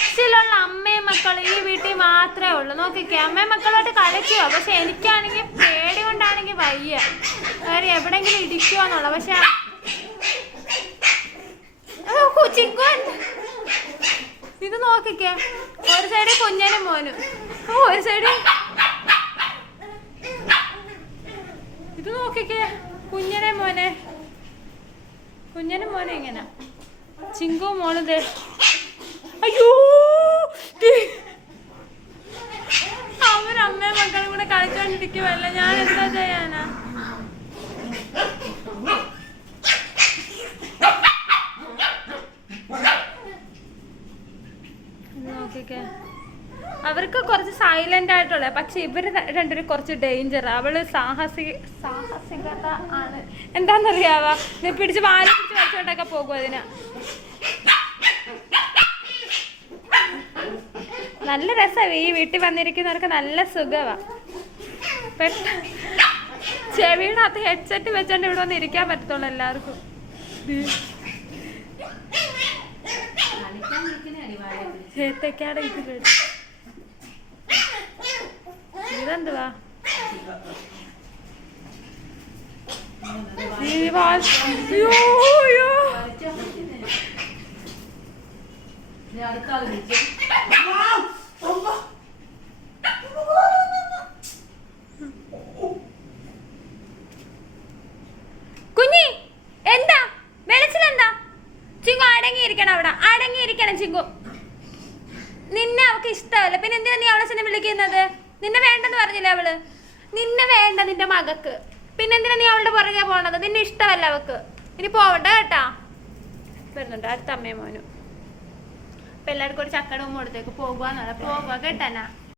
കരച്ചിലുള്ള അമ്മയും മക്കളും ഈ വീട്ടിൽ മാത്രമേ ഉള്ളൂ. നോക്കിക്കേ അമ്മയും മക്കളോട്ട് കളിക്കുവോ. പക്ഷെ എനിക്കാണെങ്കിൽ പേടി കൊണ്ടാണെങ്കിൽ വയ്യ. വേറെ എവിടെങ്കിലും ഇടിക്കുവോ എന്നുള്ള. പക്ഷെ ഇത് നോക്കിക്കേ ഒരു സൈഡ് കുഞ്ഞനും മോനും. ഒരു സൈഡ് ഇത് നോക്കിക്കേ കുഞ്ഞനെ മോനെ. കുഞ്ഞനും മോനെ എങ്ങനെ ചിങ്കു മോളും അയ്യോ! കളിച്ചോണ്ടിരിക്കുവല്ല? ഞാൻ എന്താ ചെയ്യാനാ അവർക്ക് കുറച്ച് സൈലന്റ് ആയിട്ടുള്ള. പക്ഷെ ഇവർ രണ്ടുപേരും കുറച്ച് ഡേഞ്ചർ അവൾ സാഹസിക സാഹസികത ആണ്. എന്താന്നറിയാവാ? നീ പിടിച്ച് വാരി പിടിച്ച് വെച്ചോണ്ടൊക്കെ പോകും അതിന്. നല്ല രസമാണ് ഈ വീട്ടിൽ വന്നിരിക്കുന്നവർക്ക് നല്ല പെട്ട ചെവിയുടെ അത് ഹെഡ്സെറ്റ് വെച്ചോണ്ട് ഇവിടെ വന്ന് ഇരിക്കാൻ പറ്റത്തുള്ളൂ എല്ലാവർക്കും. ഇതെന്തുവാ? ഈ വാ- അയ്യോ, അയ്യോ. കുഞ്ഞി എന്താ വെളിച്ചിലെന്താ ചിങ്കു അടങ്ങിയിരിക്കണം അവിടെ അടങ്ങിയിരിക്കണം ചിങ്കു. നിന്നെ അവൾക്ക് ഇഷ്ടമല്ല. പിന്നെ എന്തിനാ നീ അവളെ ചെന്ന് വിളിക്കുന്നത്? നിന്നെ വേണ്ടെന്ന് പറഞ്ഞില്ലേ അവൾ? നിന്നെ വേണ്ട നിന്റെ മകക്ക്. പിന്നെ എന്തിനാ നീ അവളുടെ പുറകെ പോണത്? നിന്നെ ഇഷ്ടമല്ല അവക്ക്. ഇനി പോവണ്ട കേട്ടാ. വരുന്നുണ്ട് അടുത്ത അമ്മയും മോനും. അപ്പൊ എല്ലാവർക്കും ഒരു ചക്കടവും കൊടുത്തേക്ക് പോകുക പോകുക കേട്ടാനാ